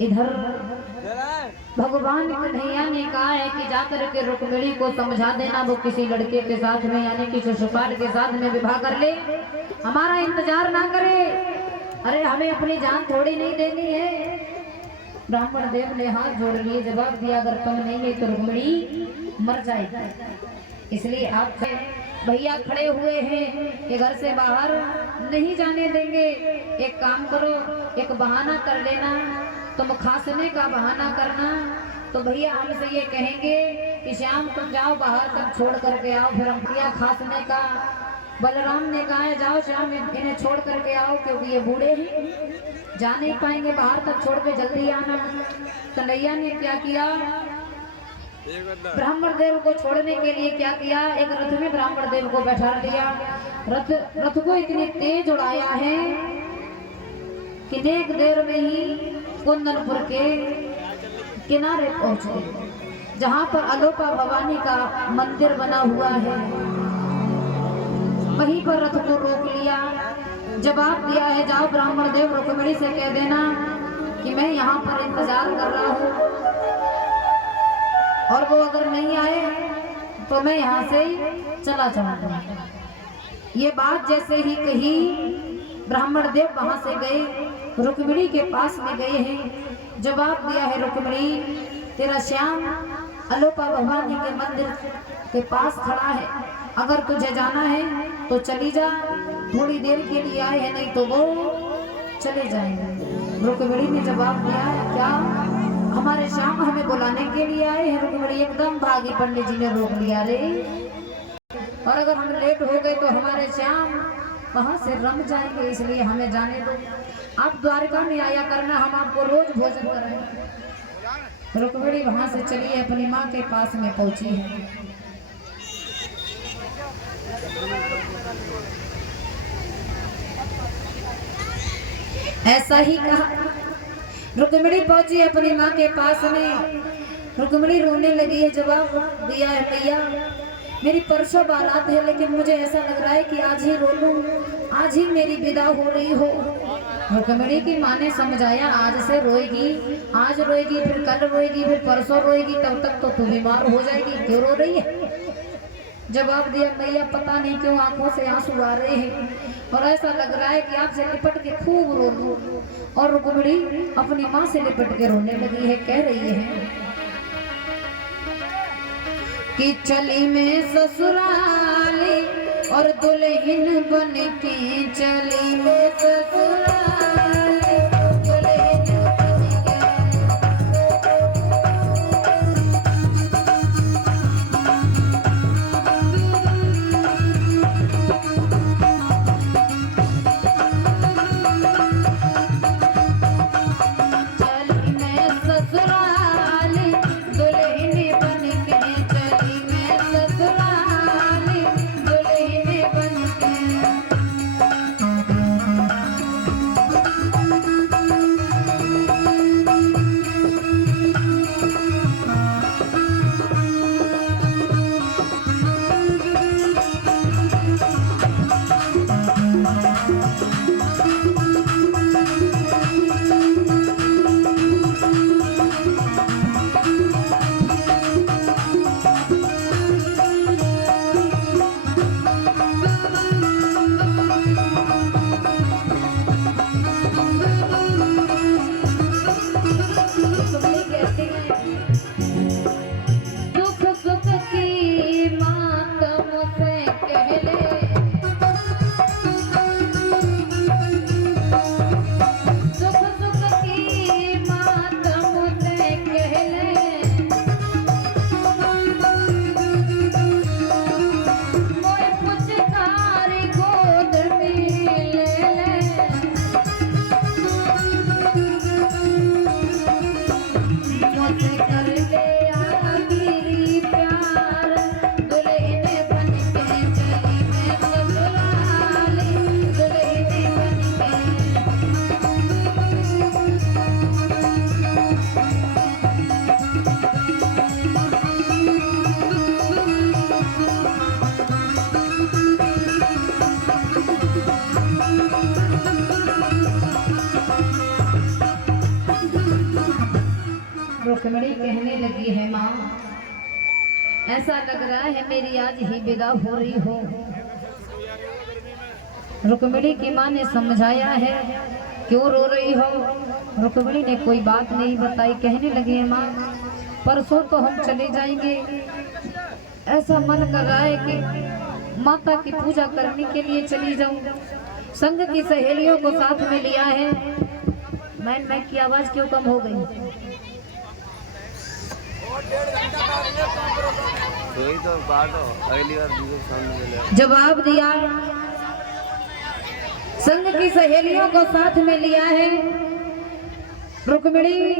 इधर भगवान कन्हैया ने कहा है कि जाकर के रुक्मिणी को समझा देना वो किसी लड़के के साथ में यानी कि शिशुपाल के साथ में विवाह कर ले, हमारा इंतजार ना करे। अरे हमें अपनी जान थोड़ी नहीं देनी है। ब्राह्मण देव ने हाथ जोड़ लिए, जवाब दिया अगर तुम नहीं है तो रुक्मिणी मर जाएगी। इसलिए आप भैया खड़े हुए हैं कि घर से बाहर नहीं जाने देंगे। एक काम करो, एक बहाना कर लेना, तुम खांसने का बहाना करना। तो भैया हमसे ये कहेंगे कि श्याम तुम जाओ बाहर तक छोड़ करके आओ, फिर हम किया खांसने का। बलराम ने कहा है जाओ श्याम इन्हें छोड़ करके आओ क्योंकि ये बूढ़े हैं, जा नहीं पाएंगे, बाहर तक छोड़ के जल्दी आना। कन्हैया ने क्या किया, ब्राह्मण देव को छोड़ने के लिए क्या किया, एक रथ में ब्राह्मण देव को बैठा दिया। रथ को इतनी तेज उड़ाया है कि देख देर में ही कुंदनपुर के किनारे पहुंच गए, जहां पर अलोपा भवानी का मंदिर बना हुआ है। वहीं पर रथ को रोक लिया, जवाब दिया है जाओ ब्राह्मण देव रुक्मिणी से कह देना कि मैं यहाँ पर इंतजार कर रहा हूँ, और वो अगर नहीं आए तो मैं यहाँ से चला जाऊंगा। ये बात जैसे ही कही, ब्राह्मण देव वहां से गए, रुक्मिणी के पास में गए हैं। जवाब दिया है रुक्मिणी तेरा श्याम अलोपा भवानी के मंदिर के पास खड़ा है, अगर तुझे जाना है तो चली जा, थोड़ी देर के लिए आए हैं नहीं तो वो चले जाएंगे। रुक्मिणी ने जवाब दिया क्या हमारे श्याम हमें बुलाने के लिए आए हैं? रुक्मिणी एकदम भागी, पंडित जी ने रोक लिया रे, और अगर हम लेट हो गए तो हमारे श्याम वहां से रम जाएंगे, इसलिए हमें जाने दो। आप द्वारका में आया करना, हम आपको रोज भोजन कराएंगे। रुक्मिणी वहां से चली, अपनी माँ के पास में पहुंची है। ऐसा ही कहा, रुक्मिणी पहुंची अपनी माँ के पास में। रुक्मिणी रोने लगी है, जवाब दिया है भैया मेरी परसों बारात है, लेकिन मुझे ऐसा लग रहा है कि आज ही रो लूं, आज ही मेरी विदा हो रही हो। रुक्मिणी की माँ ने समझाया आज से रोएगी, आज रोएगी, फिर कल रोएगी, फिर परसों रोएगी, तब तक तो तू बीमार हो जाएगी, क्यों रो रही है? जवाब दिया मैया पता नहीं क्यों आंखों से आंसू आ रहे हैं, और ऐसा लग रहा है कि आपसे लिपट के खूब रो लूं। और रुक्मिणी अपनी माँ से लिपट के रोने लगी है, कह रही है कि चली मैं ससुराली और दुल्हन बन के चली मैं ससुराली। रुक्मिणी कहने लगी है माँ, ऐसा लग रहा है मेरी आज ही विदा हो रही हो। रुक्मिणी की माँ ने समझाया है, क्यों रो रही हो? रुक्मिणी ने कोई बात नहीं बताई। कहने लगी है माँ, परसों तो हम चले जाएंगे, ऐसा मन कर रहा है कि माता की पूजा करने के लिए चली जाऊं। संग की सहेलियों को साथ में लिया है। मैं की आवाज क्यों कम हो गई? तो अगली बार जवाब दिया, संग की सहेलियों को साथ में लिया है। रुक्मिणी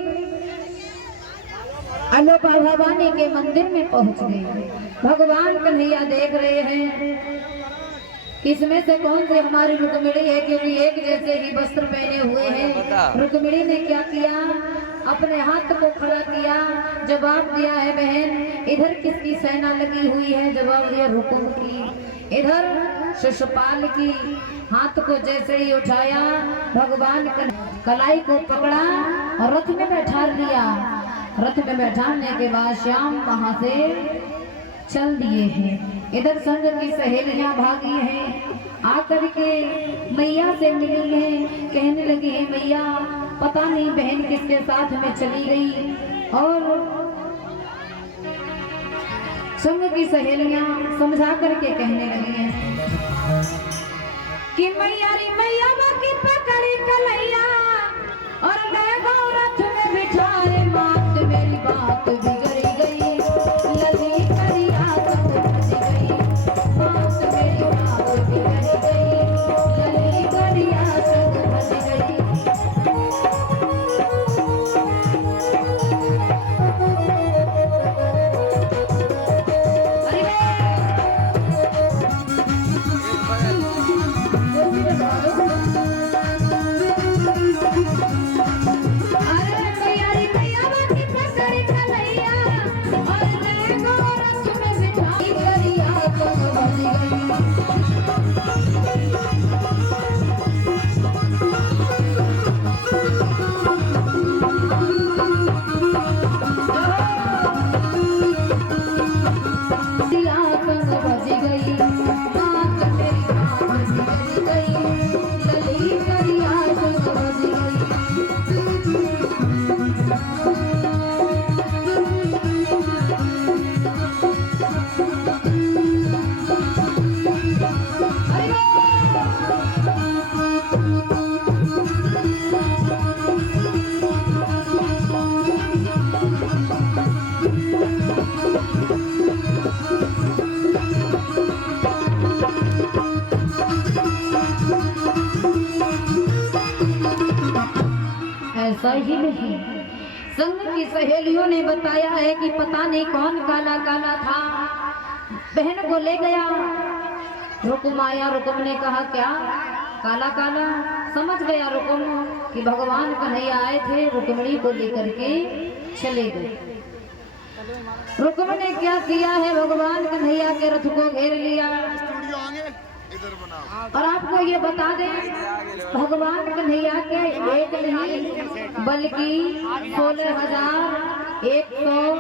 अलोपा भवानी के मंदिर में पहुंच गई। भगवान कन्हैया देख रहे हैं किसमें से कौन सी हमारी रुक्मिणी है, क्योंकि एक जैसे ही वस्त्र पहने हुए हैं। रुक्मिणी ने क्या किया, अपने हाथ को खड़ा किया, जवाब दिया है बहन इधर किसकी सेना लगी हुई है? जवाब दिया रुकुम की। इधर शिशुपाल की। हाथ को जैसे ही उठाया, भगवान कलाई को पकड़ा और रथ में बैठा लिया। रथ में बैठाने के बाद श्याम वहां से चल दिए हैं। इधर संग की सहेलियां भागी हैं, आकर के मैया से मिली हैं। कहने लगी है मैया पता नहीं बहन किसके साथ में चली गई। और संग की सहेलियां समझा करके कहने लगी हैं कि मैया री मैया की पकड़ी कलैया और ले गो रथ में बिठाए। बात मेरी बात बिगड़ गई, लली करिया संग बच गई। बात मेरी बात बिगड़ गई, लली करिया संग बच गई। ऐसा ही नहीं, संग की सहेलियों ने बताया है कि पता नहीं कौन काला काला था, बहन को ले गया। रुकुम आया, रुकुम ने कहा क्या काला काला? समझ गया रुकुम कि भगवान कन्हैया आए थे, रुक्मिणी को लेकर के चले गए। रुकुम ने क्या किया है, भगवान कन्हैया के रथ को घेर लिया। और आपको ये बता दें, भगवान कन्हैया के एक नहीं बल्कि 16,100